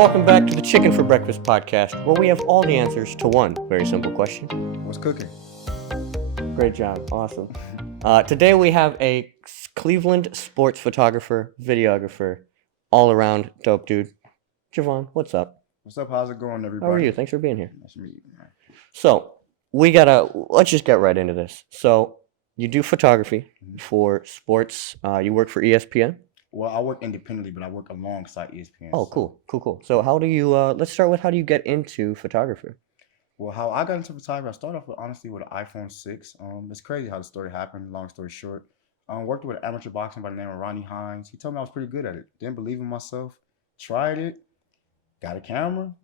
welcome back to the Chicken for Breakfast podcast, where we have all the answers to one very simple question. What's cooking? Great job. Awesome. Today we have a Cleveland sports photographer, videographer, all around dope dude. Javon, what's up? What's up? How's it going, everybody? How are you? Thanks for being here. Nice to meet you, man. So, let's just get right into this. So, you do photography for sports. You work for ESPN? Well, I work independently, but I work alongside ESPN. Oh, cool. So, how do you, let's start with how do you get into photography? Well, how I got into photography, I started off with, honestly, with an iPhone 6. It's crazy how the story happened, long story short. Worked with amateur boxing by the name of Ronnie Hines. He told me I was pretty good at it. Didn't believe in myself. Tried it. Got a camera.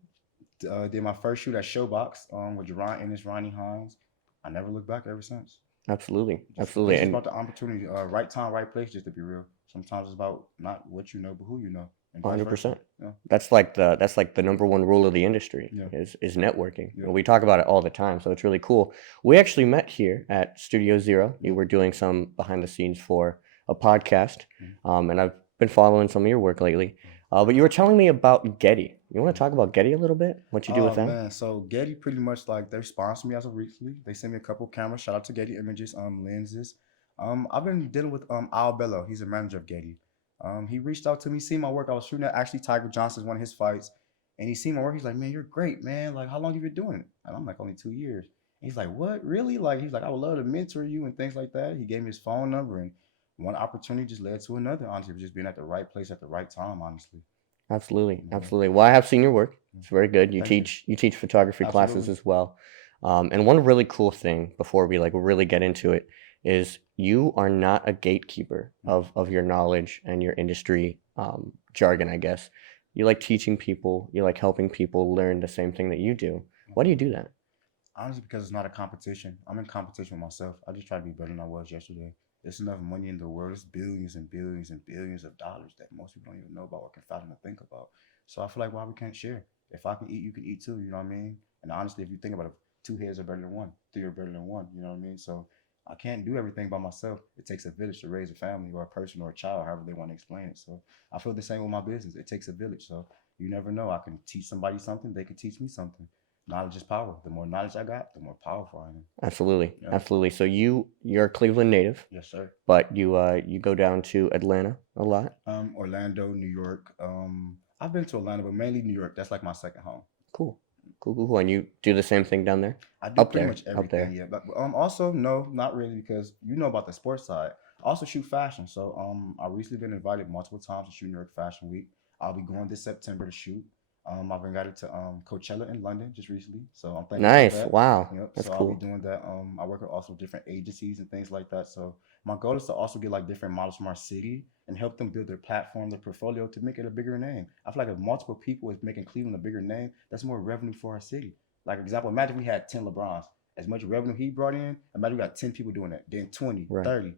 Did my first shoot at Showbox with Javon and Ronnie Hines. I never looked back ever since. Absolutely. It's about the opportunity, right time, right place, just to be real. Sometimes it's about not what you know, but who you know. 100%. Yeah. That's like the number one rule of the industry is networking. Yeah. And we talk about it all the time, so it's really cool. We actually met here at Studio Zero. You were doing some behind the scenes for a podcast, and I've been following some of your work lately. But you were telling me about Getty. You want to talk about Getty a little bit? What you do with them? Man, so Getty pretty much like they sponsored me as of recently. They sent me a couple cameras. Shout out to Getty Images, lenses. I've been dealing with Al Bello. He's a manager of Getty. He reached out to me, seen my work. I was shooting at actually Tiger Johnson's one of his fights, and he seen my work. He's like, "Man, you're great, man. Like, how long have you been doing it?" And I'm like, "Only 2 years." And he's like, "What? Really?" Like, he's like, "I would love to mentor you and things like that." He gave me his phone number, and one opportunity just led to another. Honestly, it was just being at the right place at the right time. Honestly. Absolutely. Well, I have seen your work. It's very good. You Thank teach photography classes as well. And one really cool thing before we really get into it is you are not a gatekeeper of your knowledge and your industry jargon, I guess. You like teaching people. You like helping people learn the same thing that you do. Why do you do that? Honestly, because it's not a competition. I'm in competition with myself. I just try to be better than I was yesterday. There's enough money in the world. There's billions and billions and billions of dollars that most people don't even know about or can fathom to think about. So I feel like why we can't share. If I can eat, you can eat too. You know what I mean? And honestly, if you think about it, 2 heads are better than one. 3 are better than one. You know what I mean? So I can't do everything by myself. It takes a village to raise a family or a person or a child, however they want to explain it. So I feel the same with my business. It takes a village. So you never know. I can teach somebody something. They can teach me something. Knowledge is power. The more knowledge I got, the more powerful I am. Absolutely. So you're a Cleveland native. Yes, sir. But you go down to Atlanta a lot. Orlando, New York. I've been to Atlanta, but mainly New York. That's like my second home. Cool. And you do the same thing down there? I do pretty much everything. Yeah, but also no, not really, because you know about the sports side. I also shoot fashion. So I recently been invited multiple times to shoot New York Fashion Week. I'll be going this September to shoot. I've invited to Coachella in London just recently, so I'm thankful Nice. for that. Wow. Yep. That's So cool. I'll be doing that. I work with also different agencies and things like that. So my goal is to also get like different models from our city and help them build their platform, their portfolio to make it a bigger name. I feel like if multiple people is making Cleveland a bigger name, that's more revenue for our city. Like example, imagine we had 10 LeBrons. As much revenue he brought in, imagine we got 10 people doing that, then 20, Right. 30.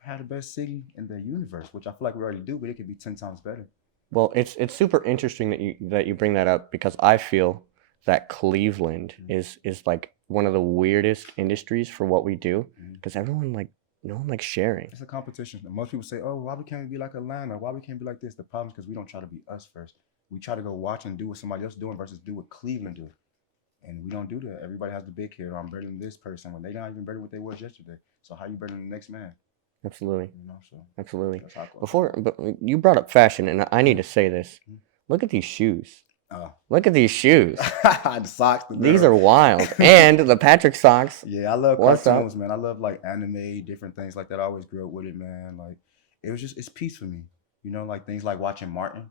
Have the best city in the universe, which I feel like we already do, but it could be 10 times better. Well, it's super interesting that you bring that up because I feel that Cleveland is like one of the weirdest industries for what we do because no one likes sharing. It's a competition. And most people say, "Oh, why we can't be like Atlanta? Why we can't be like this?" The problem is because we don't try to be us first. We try to go watch and do what somebody else doing versus do what Cleveland do, and we don't do that. Everybody has the big head. Or I'm better than this person when they're not even better than what they was yesterday. So how you better than the next man? Absolutely. You know, so Absolutely. that's how I go. But you brought up fashion, and I need to say this. Look at these shoes. Look at these shoes. The socks. These are wild. And the Patrick socks. Yeah, I love What's cartoons, up? man. I love like anime, different things like that. I always grew up with it, man. Like it's peace for me. You know, like things like watching Martin.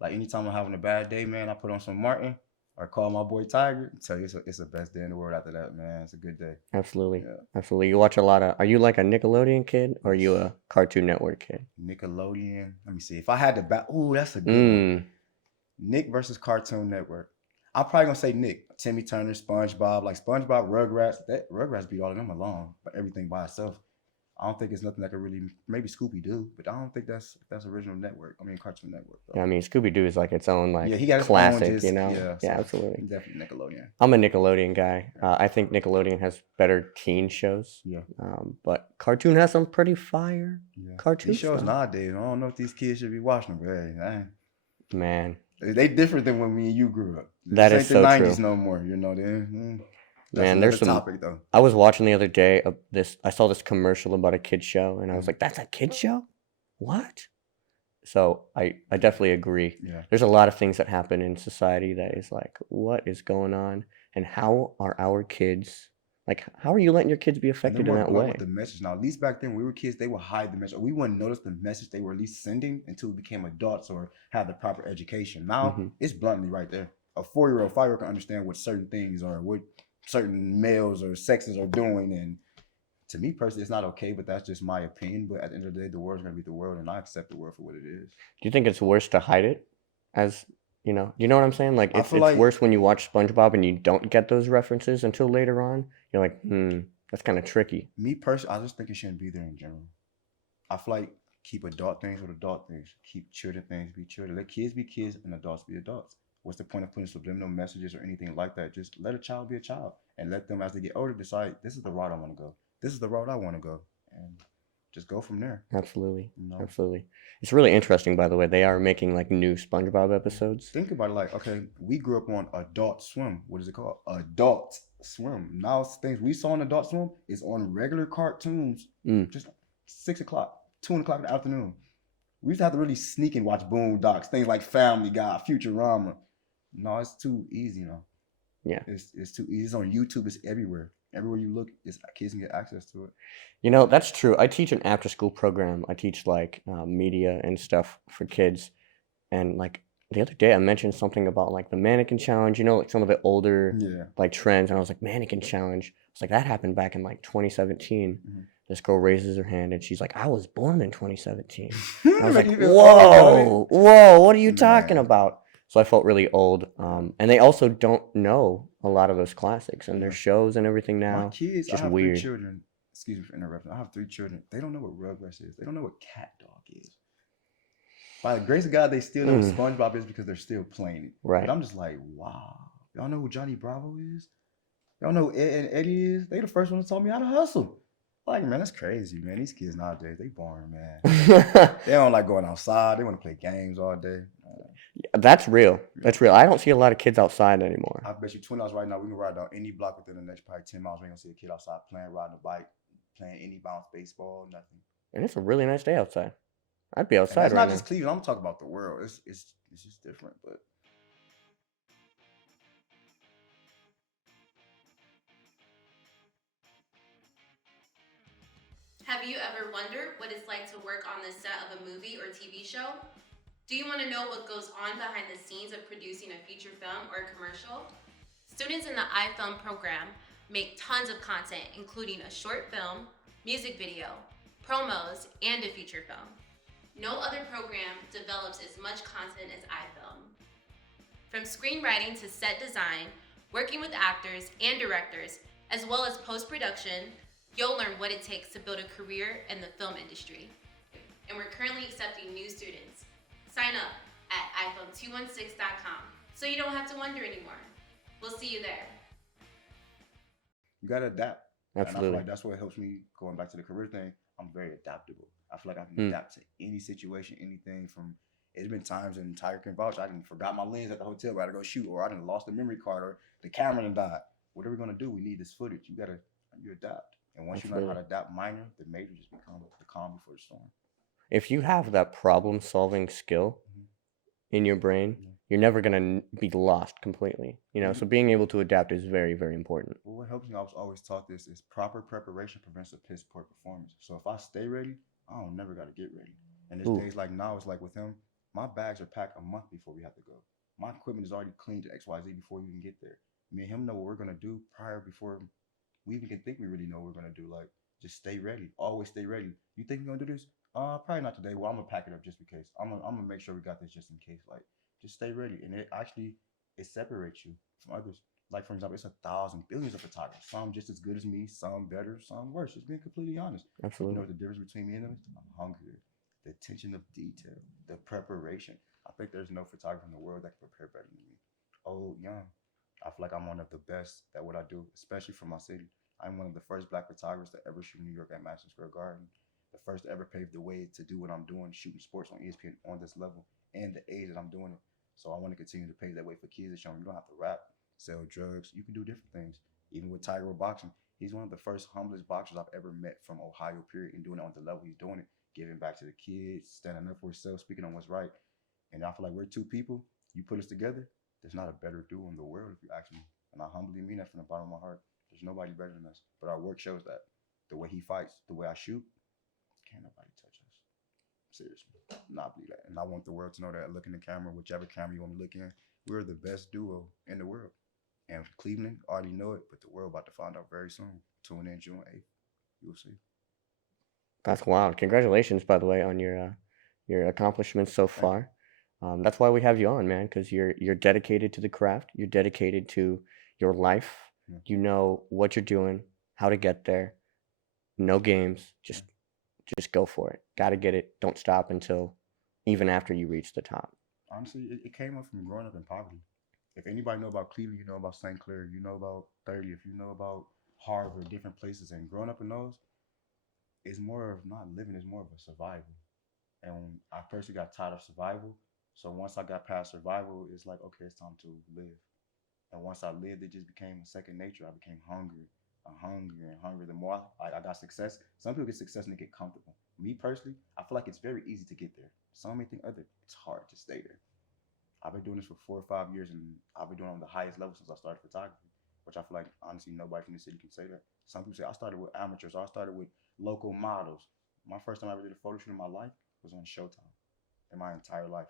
Like anytime I'm having a bad day, man, I put on some Martin or call my boy Tiger. I tell you, it's the best day in the world after that, man. It's a good day. Absolutely. Yeah. Absolutely. You watch a lot of, are you like a Nickelodeon kid or are you a Cartoon Network kid? Nickelodeon. Let me see. If I had to bat, ooh, that's a good one. Nick versus Cartoon Network. I'm probably gonna say Nick. Timmy Turner, SpongeBob, like SpongeBob, Rugrats. That Rugrats beat all of them alone, but everything by itself. I don't think it's nothing that could really, maybe Scooby Doo, but I don't think that's original network. I mean Cartoon Network. Though. Yeah, I mean Scooby Doo is like its own like he got his classic, own just, you know. Yeah, so absolutely. Definitely Nickelodeon. I'm a Nickelodeon guy. I think Nickelodeon has better teen shows. Yeah. But Cartoon has some pretty fire cartoon These shows stuff. nowadays, I don't know if these kids should be watching them, but hey, Man, They different than when me and you grew up. This That is ain't the so '90s true. no more. That's Man, there's another some. topic though. I was watching the other day. This I saw this commercial about a kid show, and I was Mhm. like, "That's a kid show? What?" So I definitely agree. Yeah. There's a lot of things that happen in society that is like, what is going on, and how are our kids? Like, how are you letting your kids be And they're affected in more that blunt with way? the message now. At least back then, when we were kids, they would hide the message. We wouldn't notice the message they were at least sending until we became adults or had the proper education. Now Hmm. it's bluntly right there. A 4-year-old, 5-year-old can understand what certain things are, what certain males or sexes are doing. And to me personally, it's not okay, but that's just my opinion. But at the end of the day, the world's gonna be the world, and I accept the world for what it is. Do you think it's worse to hide it, as you know what I'm saying? Like, I it's feel it's like worse when you watch SpongeBob and you don't get those references until later on. You're like, that's kind of tricky. me personally, I just think it shouldn't be there in general. I feel like keep adult things with adult things. Keep children things be children. Let kids be kids and adults be adults. What's the point of putting subliminal messages or anything like that? Just let a child be a child and let them, as they get older, decide this is the route I want to go. This is the route I want to go, and just go from there. Absolutely, You know, absolutely. It's really interesting, by the way. They are making like new SpongeBob episodes. think about it like, okay, we grew up on Adult Swim. What is it called? Adult Swim. Now things we saw on Adult Swim is on regular cartoons, Mm. just 6 o'clock, 2 o'clock in the afternoon. We used to have to really sneak and watch Boondocks, things like Family Guy, Futurama. No, it's too easy, Yeah. It's too easy. It's on YouTube. It's everywhere. Everywhere you look, kids can get access to it. That's true. I teach an after school program. I teach like media and stuff for kids. And like the other day, I mentioned something about like the mannequin challenge, like some of the older Yeah. like trends. And I was like, mannequin challenge. It's like that happened back in like 2017. Mhm. This girl raises her hand and she's like, I was born in 2017. And I was Make like, you feel old, don't it? whoa, what are you talking Man. about? So I felt really old. And they also don't know a lot of those classics and their Yeah. shows and everything My now. kids, I Just have 3 weird. children. Excuse me for interrupting. I have 3 children. They don't know what Rugrats is. They don't know what Cat Dog is. By the grace of God, they still know what Mm, SpongeBob is because they're still playing it. But right. I'm just like, wow. Y'all know who Johnny Bravo is? Y'all know who Ed and Eddie is? They the first one that taught me how to hustle. Like, man, that's crazy, man. These kids nowadays, they boring, man. They don't like going outside. They want to play games all day. That's real. That's real. I don't see a lot of kids outside anymore. I bet you $20 right now, we can ride down any block within the next probably 10 miles. We ain't gonna see a kid outside playing, riding a bike, playing any bounce baseball, nothing. And it's a really nice day outside. I'd be And outside that's right not now. just Cleveland. I'm talking about the world. It's just different. But Have you ever wondered what it's like to work on the set of a movie or TV show? Do you want to know what goes on behind the scenes of producing a feature film or a commercial? Students in the iFilm program make tons of content, including a short film, music video, promos, and a feature film. No other program develops as much content as iFilm. From screenwriting to set design, working with actors and directors, as well as post-production, you'll learn what it takes to build a career in the film industry. And we're currently accepting new students. Sign up at iPhone216.com so you don't have to wonder anymore. We'll see you there. you gotta adapt. And I feel Absolutely. like that's what helps me going back to the career thing. I'm very adaptable. I feel like I can Mm. adapt to any situation, anything from it's been times in Tiger can vouch, I didn't forgot my lens at the hotel, gotta go shoot, or I didn't lost the memory card, or the camera done died. What are we gonna do? We need this footage. You adapt. And once you learn how to Absolutely. adapt minor, the major just becomes the calm before the storm. If you have that problem solving skill Mhm. in your brain, Yeah. you're never going to be lost completely. Mhm. So being able to adapt is very, very important. Well, what helps me, I was always taught this, is proper preparation prevents a piss poor performance. So if I stay ready, I don't never got to get ready. And there's Ooh, days like now, it's like with him, my bags are packed a month before we have to go. My equipment is already cleaned to XYZ before we even get there. Me and him know what we're gonna do prior before we even can think we really know what we're gonna do. Like, just stay ready. Always stay ready. You think you're gonna do this? Probably not today. Well, I'm gonna pack it up just in case. I'm gonna make sure we got this just in case. Like, just stay ready. And it separates you from others. Like, for example, it's 1,000 billions of photographers. Some just as good as me, some better, some worse. Just being completely honest. You know absolutely. what the difference between me and them is? I'm hungrier. The attention of detail, the preparation. I think there's no photographer in the world that can prepare better than me. Old, young. I feel like I'm one of the best at what I do, especially for my city. I'm one of the first black photographers to ever shoot in New York at Madison Square Garden. The first to ever pave the way to do what I'm doing, shooting sports on ESPN on this level, and the age that I'm doing it. So I want to continue to pave that way for kids to show them you don't have to rap, sell drugs. You can do different things. Even with Tiger with boxing, he's one of the first humblest boxers I've ever met from Ohio, period, and doing it on the level he's doing it, giving back to the kids, standing up for himself, speaking on what's right. And I feel like we're two people. You put us together, there's not a better duo in the world if you ask me. And I humbly mean that from the bottom of my heart. There's nobody better than us. But our work shows that. The way he fights, the way I shoot, can't nobody touch us. Seriously. Not believe that. And I want the world to know that. Look in the camera, whichever camera you want to look in, we're the best duo in the world. And Cleveland already know it, but the world about to find out very soon. Tune in June 8th. You'll see. That's wild. Congratulations, by the way, on your accomplishments so far. That's why we have you on, man, because you're dedicated to the craft. You're dedicated to your life. Yeah. You know what you're doing, how to get there. No games. Just go for it. Got to get it. Don't stop until even after you reach the top. Honestly, it came up from growing up in poverty. If anybody know about Cleveland, you know about St. Clair, you know about 30th, you know about Harvard, different places, and growing up in those, it's more of not living, it's more of a survival. And I personally got tired of survival. So once I got past survival, it's like, okay, it's time to live. And once I lived, it just became a second nature. I became hungry. I'm hungry and hungry. The more I got success, some people get success and they get comfortable. Me personally, I feel like it's very easy to get there. Some may think other, it's hard to stay there. I've been doing this for 4 or 5 years, and I've been doing it on the highest level since I started photography, which I feel like honestly nobody from the city can say that. Some people say I started with amateurs, I started with local models. My first time I ever did a photo shoot in my life was on Showtime in my entire life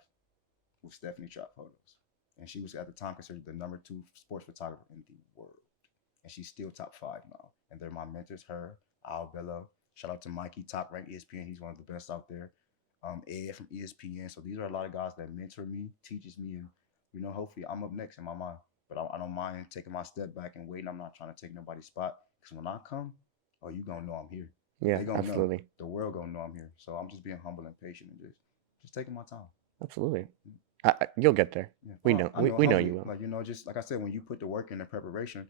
with Stephanie Trap Photos. And she was at the time considered the #2 sports photographer in the world. And she's still top 5 now. And they're my mentors, her, Al Bello. Shout out to Mikey, top ranked ESPN. He's one of the best out there. Ed from ESPN. So these are a lot of guys that mentor me, teaches me, and hopefully I'm up next in my mind. But I don't mind taking my step back and waiting. I'm not trying to take nobody's spot. Because when I come, oh, you gonna know I'm here. Yeah, They gonna absolutely. know. The world gonna know I'm here. So I'm just being humble and patient and just taking my time. Absolutely. You'll get there. Yeah. We know. I We know humbly, you will. like just like I said, when you put the work in the preparation,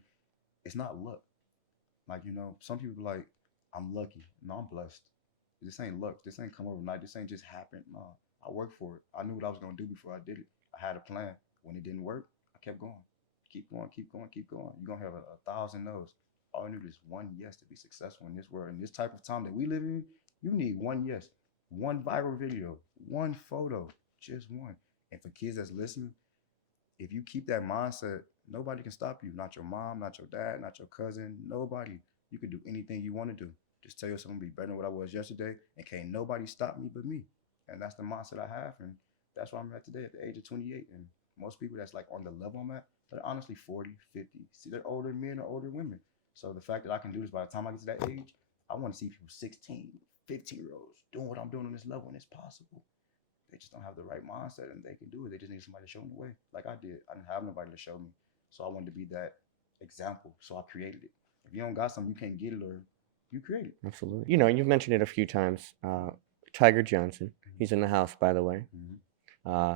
it's not luck. Like, some people be like, I'm lucky. No, I'm blessed. This ain't luck. This ain't come overnight. This ain't just happened. No, I worked for it. I knew what I was gonna do before I did it. I had a plan. When it didn't work, I kept going. Keep going, keep going, keep going. You're gonna have a thousand no's. All I need is one yes to be successful in this world. In this type of time that we live in, you need one yes, one viral video, one photo, just one. And for kids that's listening, if you keep that mindset, nobody can stop you. Not your mom, not your dad, not your cousin, nobody. You can do anything you want to do. Just tell yourself I'm gonna be better than what I was yesterday, and can't nobody stop me but me. And that's the mindset I have, and that's where I'm at today at the age of 28. And most people that's like on the level I'm at, they're honestly 40, 50. See, they're older men or older women. So the fact that I can do this by the time I get to that age, I want to see people 16, 15-year-olds doing what I'm doing on this level, and it's possible. They just don't have the right mindset, and they can do it. They just need somebody to show them the way, like I did. I didn't have nobody to show me, so I wanted to be that example. So I created it. If you don't got something, you can't get it, or you create it. Absolutely. You've mentioned it a few times. Tiger Johnson. He's in the house, by the way. Mm-hmm.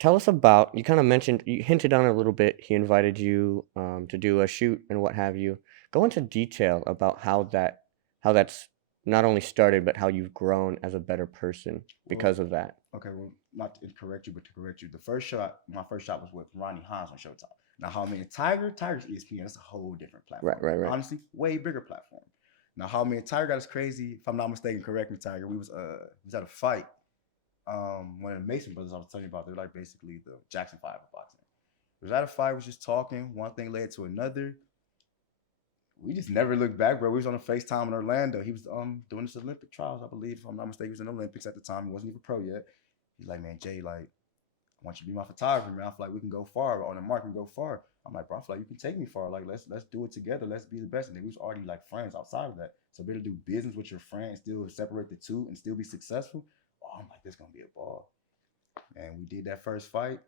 Tell us about. You kind of mentioned. You hinted on it a little bit. He invited you to do a shoot and what have you. Go into detail about how that's not only started, but how you've grown as a better person because of that. Okay, well, not to correct you, but to correct you. My first shot was with Ronnie Hines on Showtime. Now, how many Tiger's ESPN, that's a whole different platform. Right. Honestly, way bigger platform. Now, how many Tiger got us crazy, if I'm not mistaken, correct me, Tiger. We was at a fight. One of the Mason brothers I was telling you about, they're like basically the Jackson 5 of boxing. We was at a fight, we was just talking, one thing led to another. We just never looked back, bro. We was on a FaceTime in Orlando. He was doing this Olympic trials, I believe. If I'm not mistaken, he was in the Olympics at the time. He wasn't even pro yet. He's like, man, Jay, like, I want you to be my photographer, man. I feel like we can go far. On the mark, we can go far. I'm like, bro, I feel like you can take me far. Like, let's do it together. Let's be the best. And then we was already like friends outside of that. So be able to do business with your friends, still separate the two and still be successful. Oh, I'm like, this is gonna be a ball. And we did that first fight.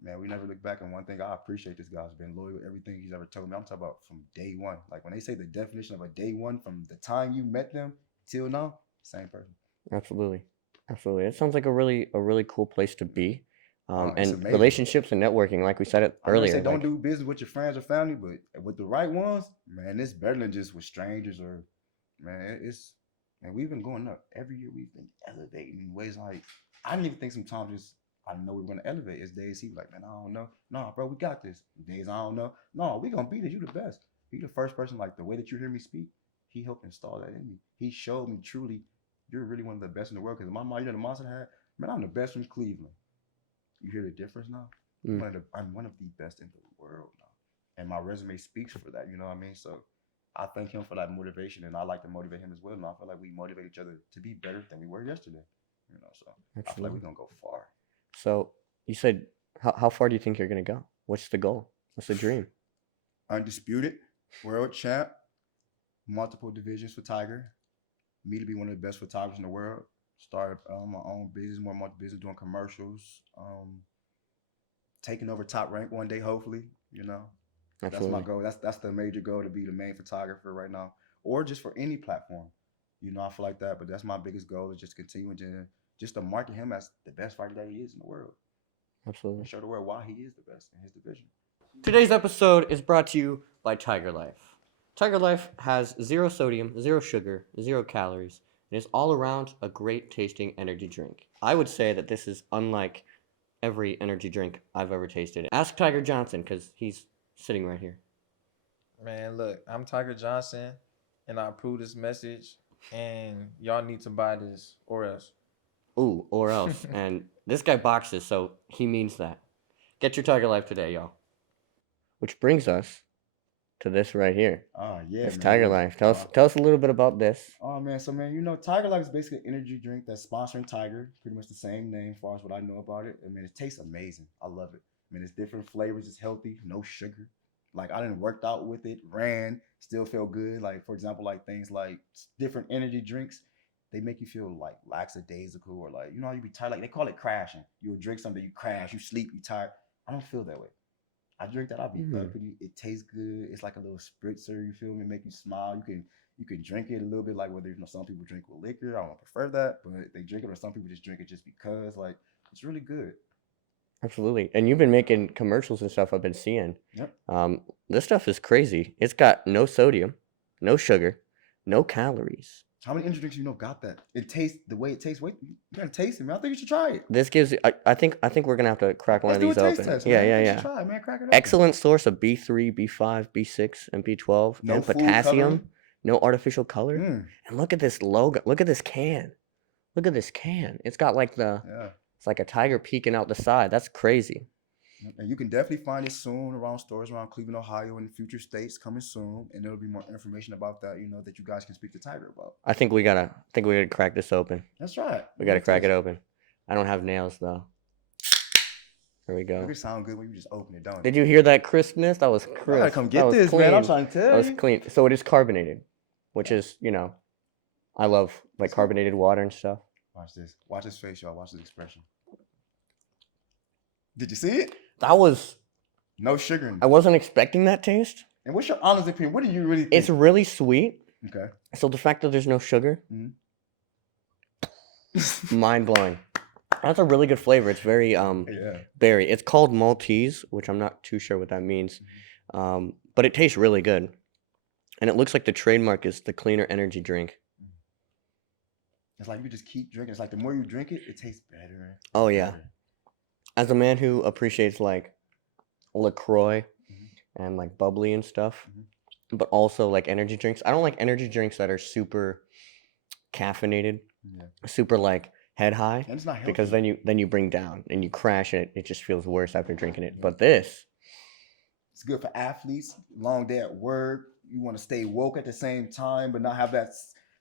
Man, we never look back. And one thing I appreciate this guy's been loyal to everything he's ever told me. I'm talking about from day one. Like when they say the definition of a day one, from the time you met them till now, same person. Absolutely. It sounds like a really cool place to be. It's And amazing. relationships and networking, like we said it I never earlier. say don't do business with your friends or family, but with the right ones, man, it's better than just with strangers or, man, and we've been going up every year. We've been elevating in ways like I didn't even think sometimes I know we're gonna elevate. It's days he be like, man, I don't know. No, bro, we got this. Days I don't know. No, we gonna beat it. You the best. He the first person, like the way that you hear me speak, he helped install that in me. He showed me truly, you're really one of the best in the world. Because my mom, you know, the monster had, man, I'm the best from Cleveland. You hear the difference now? Mm. I'm one of the best in the world now. And my resume speaks for that, you know what I mean? So I thank him for that motivation, and I like to motivate him as well. And I feel like we motivate each other to be better than we were yesterday. You know, so I feel like we're Absolutely. gonna go far. So you said, how far do you think you're gonna go? What's the goal? What's the dream? Undisputed world champ, multiple divisions for Tiger. Me to be one of the best photographers in the world. Start my own business, more multi business, doing commercials. Taking over Top Rank one day, hopefully. You know, Absolutely. that's my goal. That's the major goal, to be the main photographer right now, or just for any platform. You know, I feel like that. But that's my biggest goal, is just continuing to just to market him as the best fighter that he is in the world, Absolutely. and show the world why he is the best in his division. Today's episode is brought to you by Tiger Life. Tiger Life has 0 sodium, 0 sugar, 0 calories, and is all around a great tasting energy drink. I would say that this is unlike every energy drink I've ever tasted. Ask Tiger Johnson, because he's sitting right here. Man, look, I'm Tiger Johnson, and I approve this message, and y'all need to buy this or else. Ooh, or else. And this guy boxes, so he means that. Get your Tiger Life today, y'all. Which brings us to this right here. Oh yeah, It's man. Tiger Life. Tell us a little bit about this. Oh man, so man, you know, Tiger Life is basically an energy drink that's sponsoring Tiger. Pretty much the same name, as far as what I know about it. I mean, it tastes amazing. I love it. I mean, it's different flavors. It's healthy, no sugar. Like I didn't worked out with it, ran, still feel good. Like for example, like things like different energy drinks, they make you feel like lackadaisical, or like, you know how you be tired. Like they call it crashing. You'll drink something, you crash, you sleep, you tired. I don't feel that way. I drink that, I'll be uppity. It tastes good. It's like a little spritzer. You feel me? Make you smile. You can drink it a little bit, like whether, you know, some people drink with liquor. I don't prefer that, but they drink it, or some people just drink it just because. Like it's really good. Absolutely. And you've been making commercials and stuff I've been seeing. Yep. This stuff is crazy. It's got no sodium, no sugar, no calories. How many energy drinks you know got that? It tastes the way it tastes. Wait, you gotta taste it, man. I think you should try it. This gives I think we're gonna have to crack one Let's of do these a taste open. test, Yeah, man. yeah, You yeah. should try it, man. Crack it open. Excellent source of B3, B5, B6, and B12, No and food potassium, coloring. no artificial color. Mm, And look at this logo. Look at this can. Look at this can. It's got like yeah. it's like a tiger peeking out the side. That's crazy. And you can definitely find it soon around stores around Cleveland, Ohio, and future states coming soon. And there'll be more information about that, you know, that you guys can speak to Tiger about. I think we gotta crack this open. That's right. We gotta crack it open. I don't have nails though. There we It go. could sound good when you just open it, don't it? Did you hear that crispness? That was I crisp. gotta come That get was this, man. I'm clean. trying to That tell was you. clean. So it is carbonated, which is, you know, I love like So- carbonated water and stuff. Watch this. Watch his face, y'all. Watch his expression. Did you see it? That was No sugar in I it. wasn't expecting that taste. And what's your honest opinion? What do you really think? It's really sweet. Okay. So the fact that there's no sugar, Mhm. mind blowing. That's a really good flavor. It's very Yeah. berry. It's called Maltese, which I'm not too sure what that means. But it tastes really good. And it looks like the trademark is the cleaner energy drink. It's like you just keep drinking. It's like the more you drink it, it tastes better. Oh yeah. better. As a man who appreciates like LaCroix Mhm. and like bubbly and stuff, Mhm. but also like energy drinks. I don't like energy drinks that are super caffeinated, Yeah. super like head high, And it's not healthy. because then you bring down and you crash and it just feels worse after drinking it. But this, It's good for athletes. Long day at work. You want to stay woke at the same time, but not have that.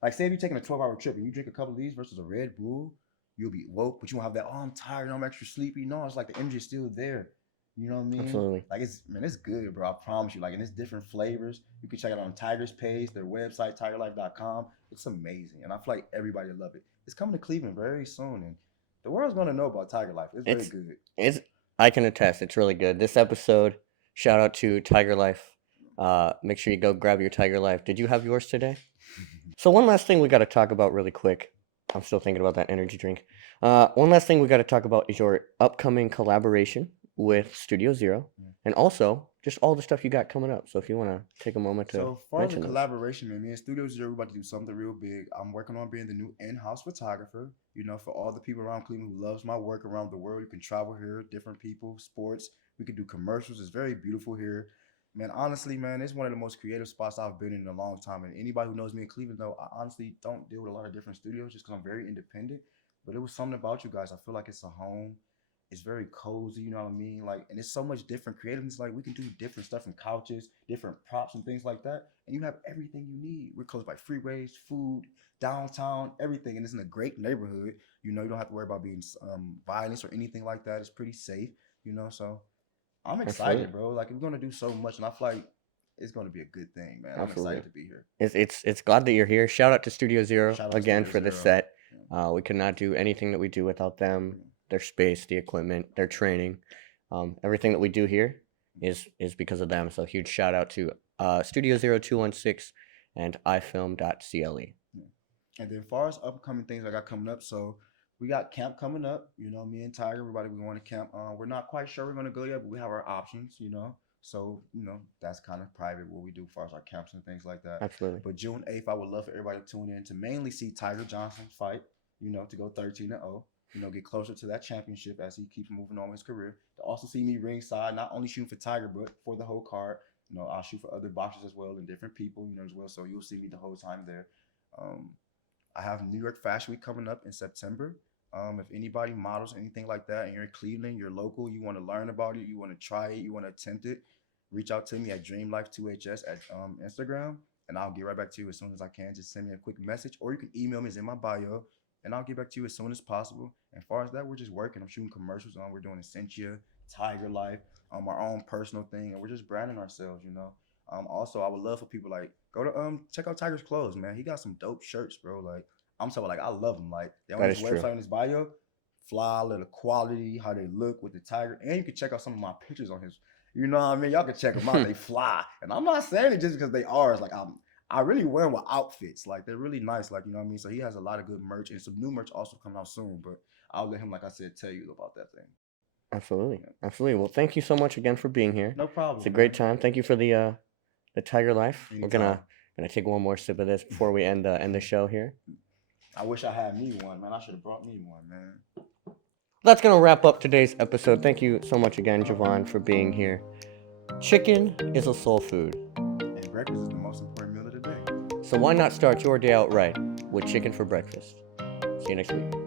Like, say if you're taking a 12-hour trip and you drink a couple of these versus a Red Bull, you'll be woke, but you won't have that. Oh, I'm tired. I'm extra sleepy. No, it's like the energy's still there. You know what I mean? absolutely. Like it's good, bro. I promise you. Like, and it's different flavors. You can check it out on Tiger's page, their website, tigerlife.com. It's amazing, and I feel like everybody will love it. It's coming to Cleveland very soon, and the world's gonna know about Tiger Life. It's very good. I can attest, it's really good. This episode, shout out to Tiger Life. Make sure you go grab your Tiger Life. Did you have yours today? So one last thing we got to talk about really quick. I'm still thinking about that energy drink. One last thing we got to talk about is your upcoming collaboration with Studio Zero, Mm. and also just all the stuff you got coming up. So if you want to take a moment to So far as the mention those. collaboration, man, me and Studio Zero, we're about to do something real big. I'm working on being the new in-house photographer. You know, for all the people around Cleveland who loves my work around the world, you can travel here, different people, sports. We can do commercials. It's very beautiful here. Man, honestly, man, it's one of the most creative spots I've been in a long time. And anybody who knows me in Cleveland, though, I honestly don't deal with a lot of different studios just because I'm very independent. But it was something about you guys. I feel like it's a home. It's very cozy, you know what I mean? Like, and it's so much different creativeness. Like, we can do different stuff from couches, different props, and things like that. And you have everything you need. We're close by freeways, food, downtown, everything. And it's in a great neighborhood. You know, you don't have to worry about being violence or anything like that. It's pretty safe, you know? So I'm Absolutely. excited, bro. Like, we're going to do so much. And I feel like it's going to be a good thing, man. I'm Absolutely. excited to be here. It's glad that you're here. Shout out to Studio Zero Shout out to again Studio for the Zero. set. Yeah. We could not do anything that we do without them. Their space, the equipment, their training, everything that we do here is because of them. So huge shout out to Studio 0216 and ifilm.cle. Yeah. And then, as far as upcoming things I got coming up, so we got camp coming up. You know, me and Tiger, everybody, we going to camp. We're not quite sure we're going to go yet, but we have our options. You know, so you know that's kind of private what we do as far as our camps and things like that. Absolutely. But June 8th, I would love for everybody to tune in to mainly see Tiger Johnson fight. You know, to go 13-0. You know, get closer to that championship as he keeps moving on in his career. To also see me ringside, not only shooting for Tiger, but for the whole card. You know, I'll shoot for other boxers as well and different people, you know, as well. So you'll see me the whole time there. I have New York Fashion Week coming up in September. If anybody models anything like that and you're in Cleveland, you're local, you want to learn about it, you want to try it, you want to attempt it, reach out to me at DreamLife2HS at Instagram, and I'll get right back to you as soon as I can. Just send me a quick message, or you can email me. It's in my bio. And I'll get back to you as soon as possible. And as far as that, we're just working. I'm shooting commercials on. We're doing Essentia, Tiger Life, our own personal thing, and we're just branding ourselves, you know. Also, I would love for people like go to check out Tiger's clothes, man. He got some dope shirts, bro. Like I'm talking, like I love them. Like they're on That his is true. website, on his bio, fly, the quality, how they look with the Tiger, and you can check out some of my pictures on his. You know what I mean? Y'all can check them out. They fly, and I'm not saying it just because they are. It's like I really wear them with outfits. Like they're really nice. Like, you know what I mean? So he has a lot of good merch and some new merch also coming out soon. But I'll let him, like I said, tell you about that thing. Absolutely. Yeah. Absolutely. Well, thank you so much again for being here. No problem. It's a great time. Thank you for the Tiger Life. Anytime. We're gonna take one more sip of this before we end the show here. I wish I had me one, man. I should have brought me one, man. That's gonna wrap up today's episode. Thank you so much again, Javon, for being here. Chicken is a soul food. And breakfast is the most important meal of the day. So why not start your day out right with chicken for breakfast? See you next week.